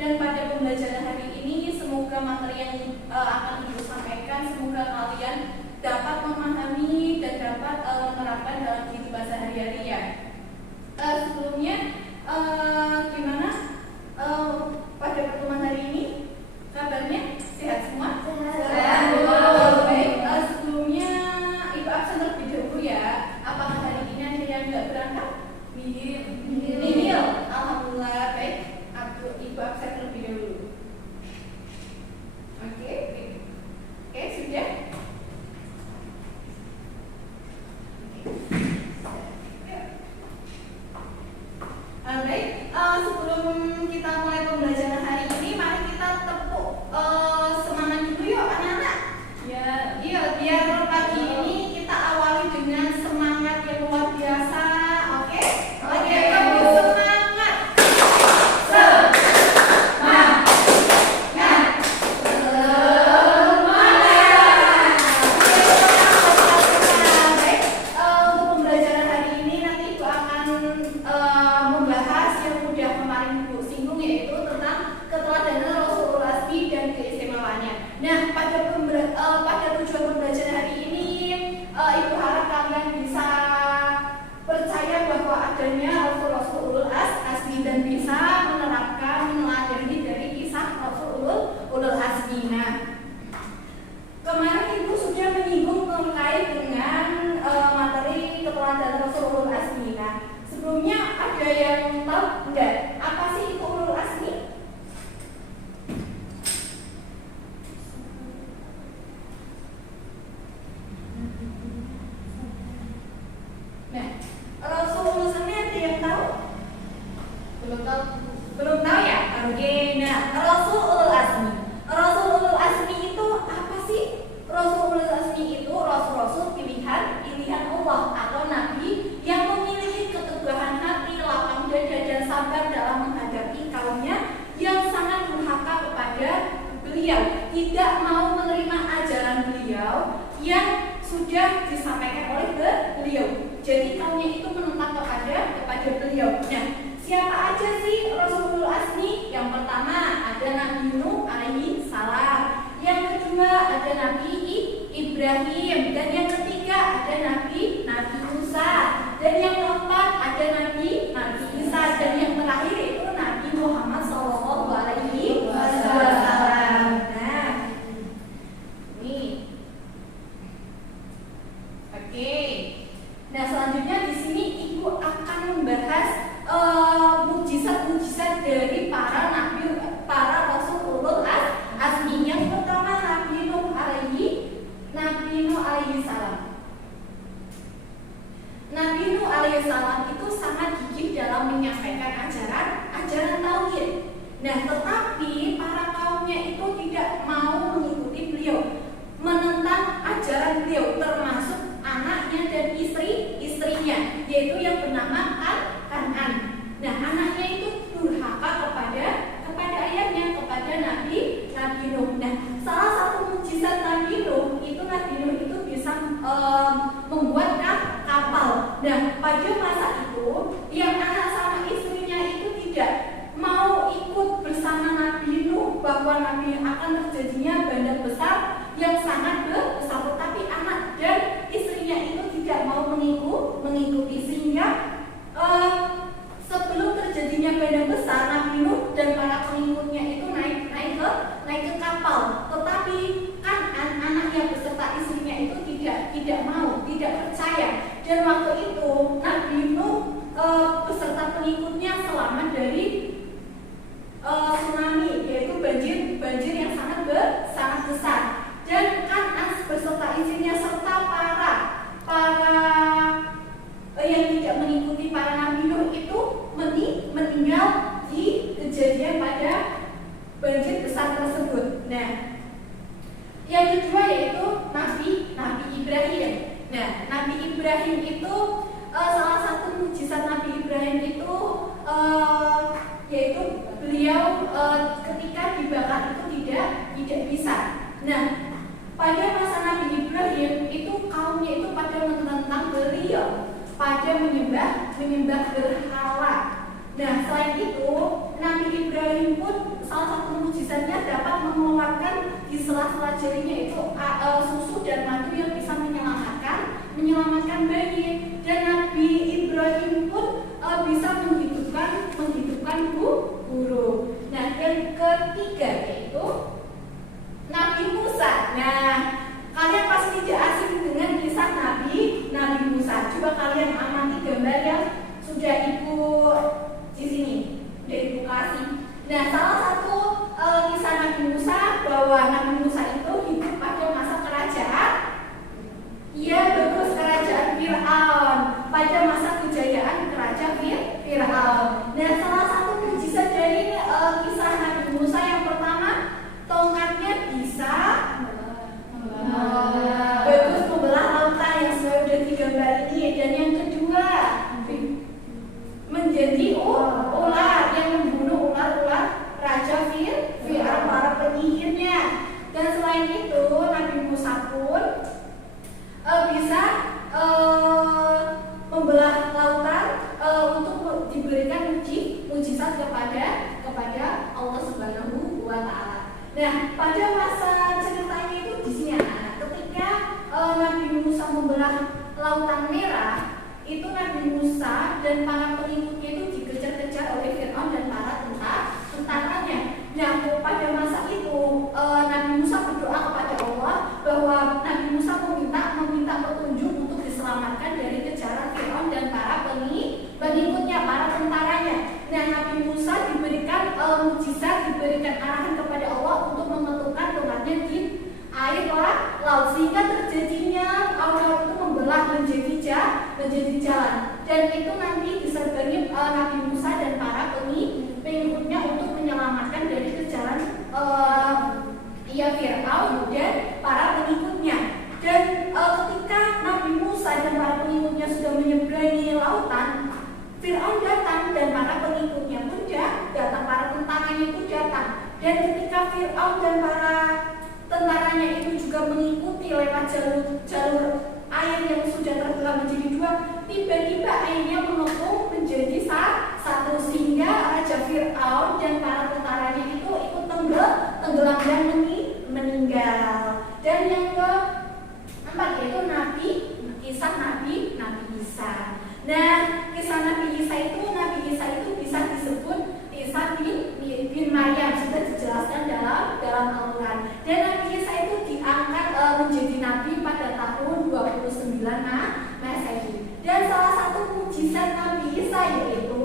Dan pada pembelajaran hari ini, semoga materi yang akan Ibu sampaikan, semoga kalian dapat memahami dan dapat menerapkan dalam kehidupan sehari-hari ya. Sebelumnya, gimana pada pertemuan hari ini? Kabarnya sehat semua? Sehat. Baik. Sebelumnya Ibu absen terlebih dahulu ya. Apakah hari ini ada yang nggak berangkat? Nihil. Alhamdulillah. Baik. Ibu absen terlebih dahulu. Oke, sudah. Baik, sebelum kita mulai pembelajaran hari ini, mari kita tepuk semangat dulu yuk anak-anak. Ya, iya, biar pagi ini kita awali dengan semangat yang luar biasa. Oke? Oke, tepuk semangat. Pada tujuan pembelajaran hari ini, Ibu harap kalian bisa percaya bahwa adanya Rasul Azmi dan bisa menerapkan, meneladani dari kisah Rasul Azmi. Nah, kemarin Ibu sudah menyinggung terkait dengan materi keteladanan Rasul Azmi. Nah, sebelumnya ada yang tahu enggak apa sih itu Ulul Azmi? Nah, Rasul Azmi ada yang tahu? Belum tahu ya? Oke. Nah, Rasul Azmi itu apa sih? Rasul Azmi itu rasul-rasul pilihan Allah atau nabi yang memiliki keteguhan hati, lapang dada dan sabar dalam menghadapi kaumnya yang sangat durhaka kepada beliau, tidak mau menerima ajaran beliau yang sudah disampaikan oleh beliau. Jadi kaumnya itu menentang kepada beliau. Nah, siapa aja sih Rasul Azmi? Yang pertama ada Nabi Nuh alaihi salam. Yang kedua ada Nabi Ibrahim. Dan yang ketiga ada Nabi Musa. Dan yang keempat ada Nabi Isa. Dan yang terakhir itu Nabi Muhammad Sallallahu Alaihi Wasallam. Nah, ini. Oke. Nah, selanjutnya di sini Ibu akan membahas mukjizat-mukjizat dari para Rasulullah Azmi. Yang pertama Nabi Nuh alaihi salam. Nabi Nuh alaihi salam itu sangat gigih dalam menyampaikan ajaran tauhid. Nah, tetapi para kaumnya itu tidak mau mengikuti beliau, menentang ajaran beliau, termasuk anaknya dan istrinya, yaitu yang bernama Kan'an. Nah, anaknya itu durhaka kepada ayahnya, kepada Nabi Nuh. Nah, salah satu mukjizat Nabi Nuh itu bisa membuat kapal. Nah, pada masa itu yang anak sama istrinya itu tidak mau ikut bersama Nabi Nuh bahwa Nabi akan terjadinya bandar besar yang sangat besar, tetapi anak Dan waktu itu Nabi Nuh beserta pengikutnya selamat dari tsunami, yaitu banjir yang sangat besar. Dan Kanas beserta istrinya serta para yang tidak mengikuti para Nabi Nuh itu meninggal di kejadian pada banjir besar tersebut. Nah, yang kedua yaitu Nabi Ibrahim. Nah, Nabi Ibrahim itu salah satu mukjizat Nabi Ibrahim itu yaitu beliau ketika dibakar itu tidak bisa. Nah, pada masa Nabi Ibrahim itu kaumnya itu pada menentang beliau, pada menyembah berhala. Nah, selain itu Nabi Ibrahim pun salah satu mukjizatnya dapat mengeluarkan di sela-sela jarinya itu susu dan madu yang bisa menyelamatkan bayi. Dan Nabi Ibrahim pun bisa menghidupkan guru. Nah, yang ketiga yaitu Nabi Musa. Nah, kalian pasti tidak asing dengan kisah Nabi Musa. Coba kalian amati gambar yang sudah Ibu di sini, dari Ibu kasih. Nah, salah satu kisah Nabi Musa bahwa Nabi Musa itu hidup pada masa kerajaan, kerajaan Fir'aun, pada masa kejayaan kerajaan Fir'aun. Nah, salah satu mukjizat dari kisah Nabi Musa yang pertama, tongkatnya bisa membelah lautan yang sudah digambar ini. Dan yang kedua, menjadi ular yang membunuh ular Raja Fir'aun, para penyihirnya. Dan selain itu Nabi Musa pun bisa membelah lautan untuk diberikan mujizat kepada Allah Subhanahu wa Ta'ala. Nah, pada masa ceritanya itu di sini anak-anak, ketika Nabi Musa membelah lautan merah, itu Nabi Musa dan para pengikutnya itu dikejar-kejar oleh Fir'aun dan para tentaranya. Nah, pada masa itu Nabi Musa berdoa kepada Allah bahwa Nabi Musa meminta petunjuk untuk diselamatkan dari kejaran Fir'aun dan para pengikutnya, para tentaranya. Nah, Nabi Musa diberikan mukjizat, diberikan arahan kepada Allah untuk mengetukkan tongkatnya di air laut, sehingga terjadinya air itu membelah menjadi jalan. Dan itu nanti disertai Nabi Musa dan para pengikutnya untuk menyelamatkan dari kejaran Fir'aun dan para pengikutnya. Dan ketika Nabi Musa dan para pengikutnya sudah menyeberangi lautan, Fir'aun datang dan para pengikutnya pun datang, para tentaranya itu datang. Dan ketika Fir'aun dan para tentaranya itu juga mengikuti lewat jalur air yang sudah terbelah menjadi dua, tiba-tiba airnya mengepung menjadi satu, sehingga Raja Fir'aun dan para tentaranya itu ikut tenggelam dan meninggal. Dan yang keempat yaitu kisah Nabi Isa. Nah, kisah Nabi Isa itu bisa disebut Isa bin Maryam, sudah dijelaskan dalam Al-Quran. Dan Nabi Isa itu diangkat menjadi nabi pada tahun 29 Masehi. Dan salah satu mukjizat Nabi Isa yaitu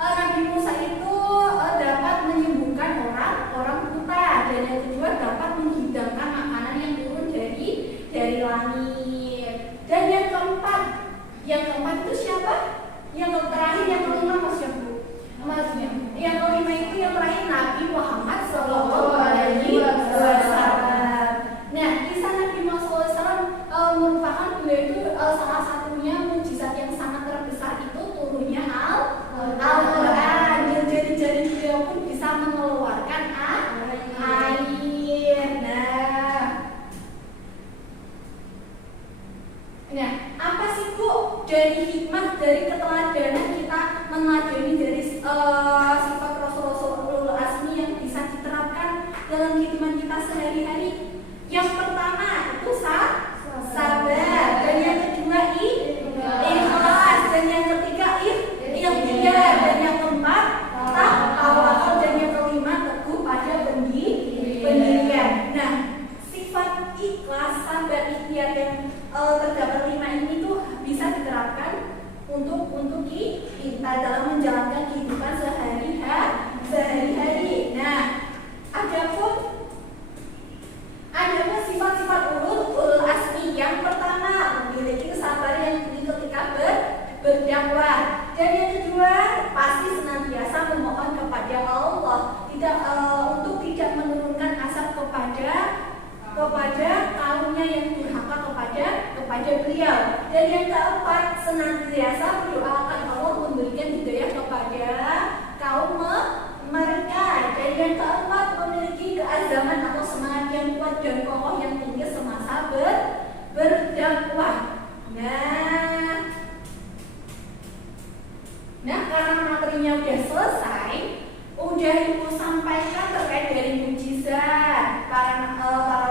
Nabi Musa itu dapat menyembuhkan orang buta, dan yang kedua dapat menghidangkan makanan yang turun dari langit. Dan yang keempat itu siapa? Yang terakhir, yang kelima maksudnya. Yang kelima itu yang terakhir Nabi Muhammad SAW. Nah, kisah Nabi Muhammad SAW merupakan beliau itu salah satunya mukjizat yang sangat terbesar itu turunnya Al-Quran. Dan jari-jari beliau pun bisa mengeluarkan air. Nah, apa sih Bu dari hikmah, dari keteladanan kita meneladani dari sifat Rasul-Rasul Asmi yang bisa diterapkan dalam kehidupan kita sehari-hari? Yang pertama itu sabar, dan yang kedua ikhlas, dan yang ketiga ikhtiar, dan yang keempat tawakal, dan yang kelima teguh pada pendirian. Nah, sifat ikhlas, sabar, ikhtiar yang terdapat 5 ini tuh kepada beliau. Dan yang keempat, senantiasa mendoakan Allah memberikan hidayah kepada kaum mereka. Dan yang keempat, memiliki keazaman atau semangat yang kuat dan kokoh yang tinggi semasa berdakwah. Nah, karena materinya udah selesai, udah ibu sampaikan terkait dari mukjizat para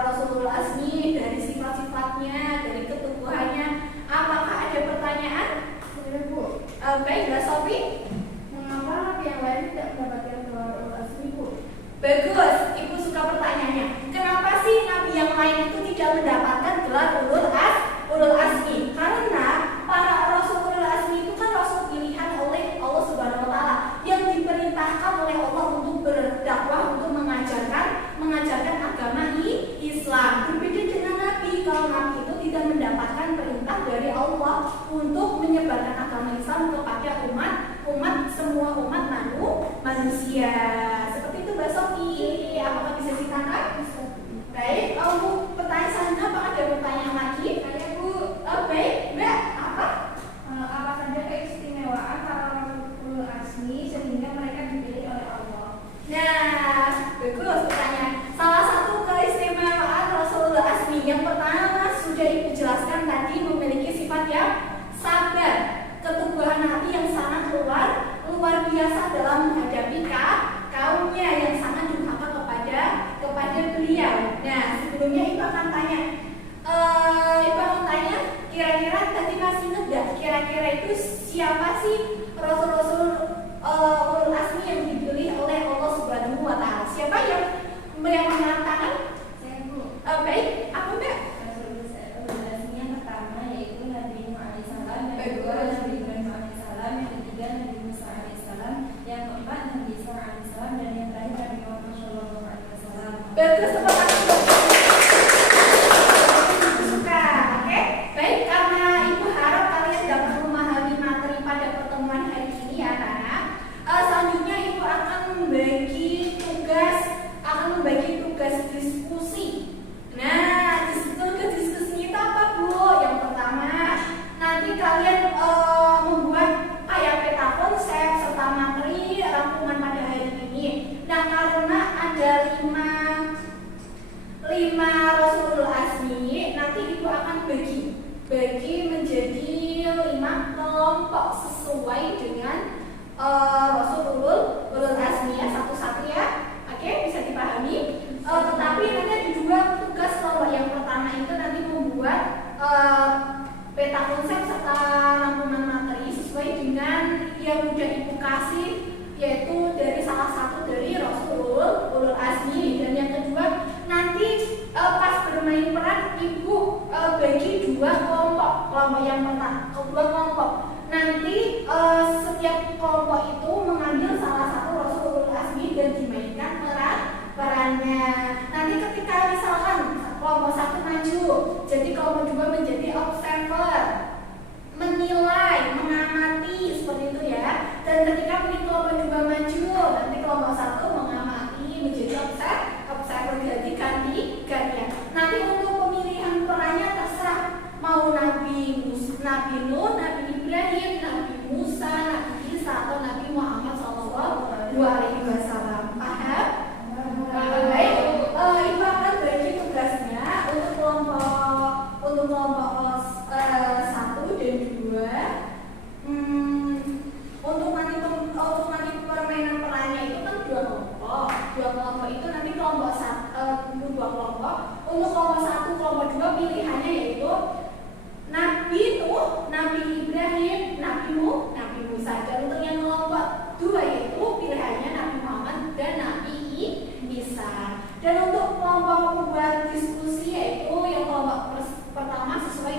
Rasulul Azmi, dari sifat-sifatnya, dari keteguhannya. Apakah ada pertanyaan? Bu, Baik, Mbak Sofi. mengapa nabi yang lain tidak mendapatkan gelar ulul azmi, Bu? Bagus, ibu suka pertanyaannya. Kenapa sih nabi yang lain itu tidak mendapatkan gelar ulul azmi? Karena para rasul ulul azmi itu kan rasul pilihan oleh Allah Subhanahu wa taala yang diperintahkan oleh Allah untuk berdakwah, untuk mengajarkan agama Islam. Berbeda dengan nabi, kalau nabi itu tidak mendapatkan perintah dari Allah untuk menyebarkan agama Islam kepada semua umat manusia. Seperti itu Mbak Sofi. Apakah bisa ditangkap? Baik, Bu, pertanyaan selanjutnya apakah ada pertanyaan lagi? Saya, Bu. Baik, Mbak, apa? Apa saja keistimewaan para ulul azmi sehingga mereka dipilih oleh Allah? Nah, bagus pertanyaan. Salah satu keistimewaan Rasulullah Azmi yang pertama sudah Ibu jelaskan tadi, memiliki sifat yang sabar, keteguhan hati yang sangat luar biasa dalam menghadapi kaumnya yang sangat durhaka kepada beliau. Nah, sebelumnya Ibu akan tanya, kira-kira tadi masih ingat gak? Kira-kira itu siapa sih Rasul-Rasul ulul azmi yang dipilih oleh Allah Subhanahu wa taala? Siapa yang mengatakan? Saya, Bu. Baik, apa Mbak? Rasul azmi yang pertama yaitu Nabi Nuh alaihissalam, yang Bagus. kedua Nabi Ibrahim alaihissalam, yang ketiga Nabi Musa alaihissalam, yang keempat Nabi Isa alaihissalam, dan yang terakhir Nabi Muhammad sallallahu alaihi wasallam. Bagus, tepuk tangan. Suka, oke? Baik, karena Ibu harap kalian dapat memahami materi pada pertemuan hari ini ya, anak. Selanjutnya Ibu akan membagi tugas diskusi. Nah, tugas diskusinya itu apa, Bu? Yang pertama, nanti kalian membuat kayak peta konsep serta materi rangkuman pada hari ini. Nah, karena ada lima Rasulul Azmi, nanti Ibu akan bagi menjadi 5 kelompok sesuai dengan Rasulul Azmi ya, satu-satu ya. Oke, bisa dipahami. Tetapi nanti ada 2 tugas kelompok. Yang pertama itu nanti membuat peta konsep serta rangkuman materi sesuai dengan yang sudah Ibu kasih, yaitu dari salah satu dari Rasulul Azmi. Dan yang kedua, nanti pas bermain peran Ibu bagi 2 kelompok. Kelompok yang pertama, 2 kelompok. Nanti setiap kelompok itu mengambil salah satu Rasulul Azmi dan dimainkan perannya. Nanti ketika misalkan kelompok 1 maju, jadi kelompok 2 menjadi observer, menilai, mengamati, seperti itu ya. Dan ketika kelompok 2 maju, nanti kelompok 1 mengamati, menjadi observer, jadi ganti-gantian. Nanti untuk pemilihan perannya terserah, mau Nabi Nuh, Nabi Ibrahim, Nabi Musa, Nabi Isa, atau Nabi Muhammad SAW. Paham? Baik, Ibu akan bagi tugasnya untuk kelompok 1 dan 2. Untuk nanti permainan perannya itu kan 2 kelompok. 2 kelompok itu nanti kelompok 2 kelompok. Untuk kelompok 1, kelompok 2 pilihannya yaitu Nabi Nuh, Nabi Ibrahim, Nabi Musa. Dan untuk yang kelompok 2 yaitu pilihannya Nabi Muhammad dan Nabi Isa. Dan untuk kelompok membuat diskusi yaitu yang kelompok pertama sesuai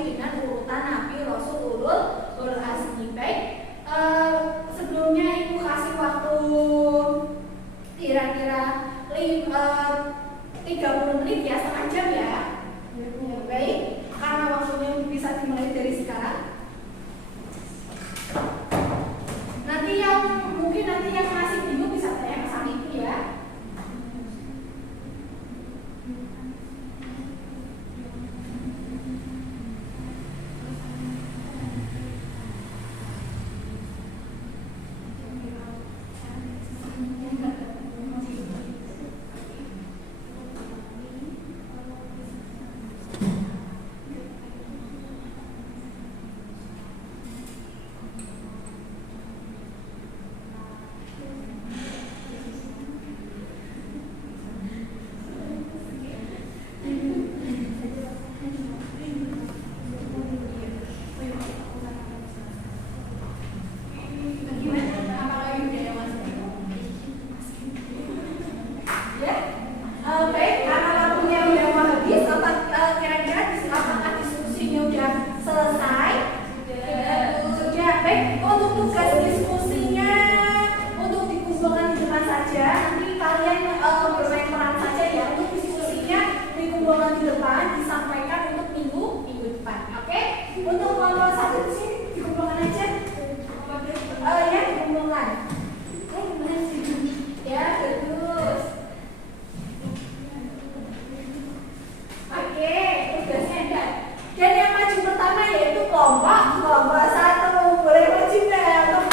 kelompok satu. Boleh maju nggak untuk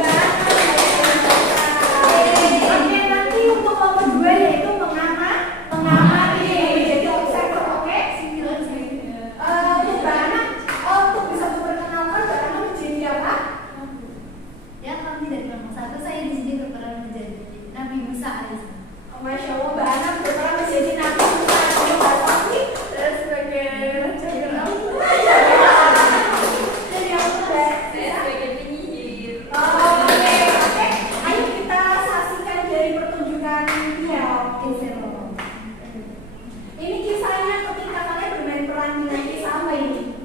Mbak Ana? Oke, nanti untuk kelompok dua yaitu mengamati, jadi observer. Oke? Untuk Mbak Ana, untuk bisa memperkenalkan Mbak Ana menjadi apa? Ya, kami dari kelompok 1, saya di sini berperan menjadi Nabi Musa alaihissalam. Masya Allah, Mbak Ana berperan menjadi Nabi Musa. Mbak Sofie sebagai jadi apa, Mbak? Saya sebagai penyihir. Oke. Ayo kita saksikan dari pertunjukan dia. Ini kisahnya ketika kalian bermain peran dengan kisah apa ini?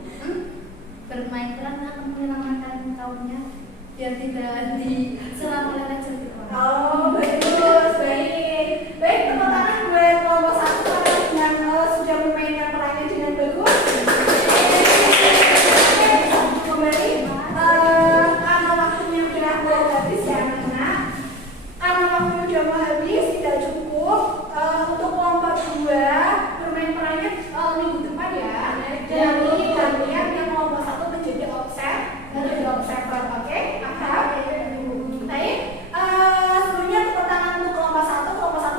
Bermain peran akan menyelamatkan kaumnya biar tidak diserang oleh raja Fir'aun. Oh, bagus, baik. Baik, tepuk tangan buat kelompok satu yang sudah memainkan perannya dengan bagus. Kembali, karena waktunya sudah mau habis ya anak-anak. Karena waktunya sudah mau habis, tidak cukup. Untuk kelompok dua bermain perannya minggu depan ya. Dan ini kalian yang kelompok satu menjadi observer, oke? Paham? Baik. Sebelumnya tepuk tangan untuk kelompok satu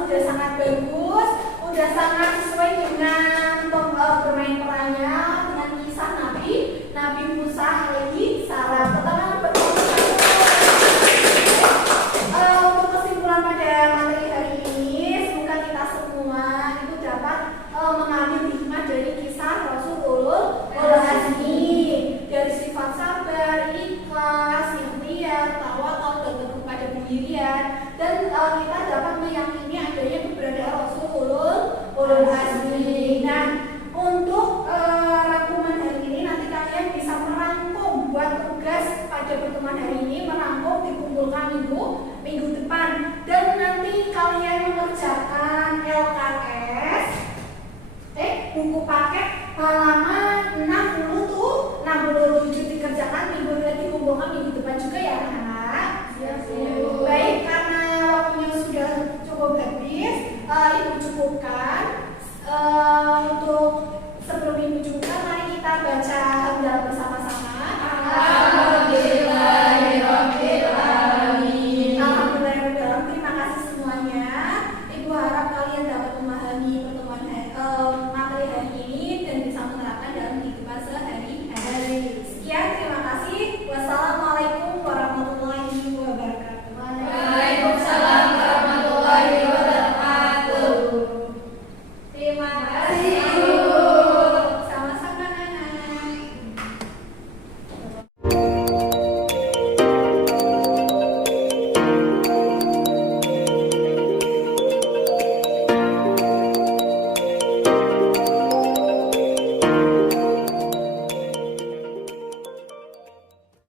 sudah sangat bagus, sudah sangat sesuai dengan untuk bermain perannya dengan kisah Nabi Musa alaihi salam. Tepuk tangan buat kelompok satu. Untuk kesimpulan pada materi hari ini, semoga kita semua itu dapat mengambil hikmah dari kisah Rasul Ulul Azmi, dari sifat sabar, ikhlas, ikhtiar, tawakal, dan teguh pada pendirian, dan kita dapat meyakini adanya keberadaan Rasul Ulul Azmi. Nah, untuk rangkuman hari ini nanti kalian bisa merangkum, buat tugas pada pertemuan hari ini, merangkum dikumpulkan minggu depan, dan nanti kalian mengerjakan LKS buku paket halaman 67 dikerjakan dikumpulkan minggu depan juga ya anak-anak. Baik, karena waktunya sudah cukup habis, ibu cukupkan. Untuk sebelum ibu cukupkan, mari kita baca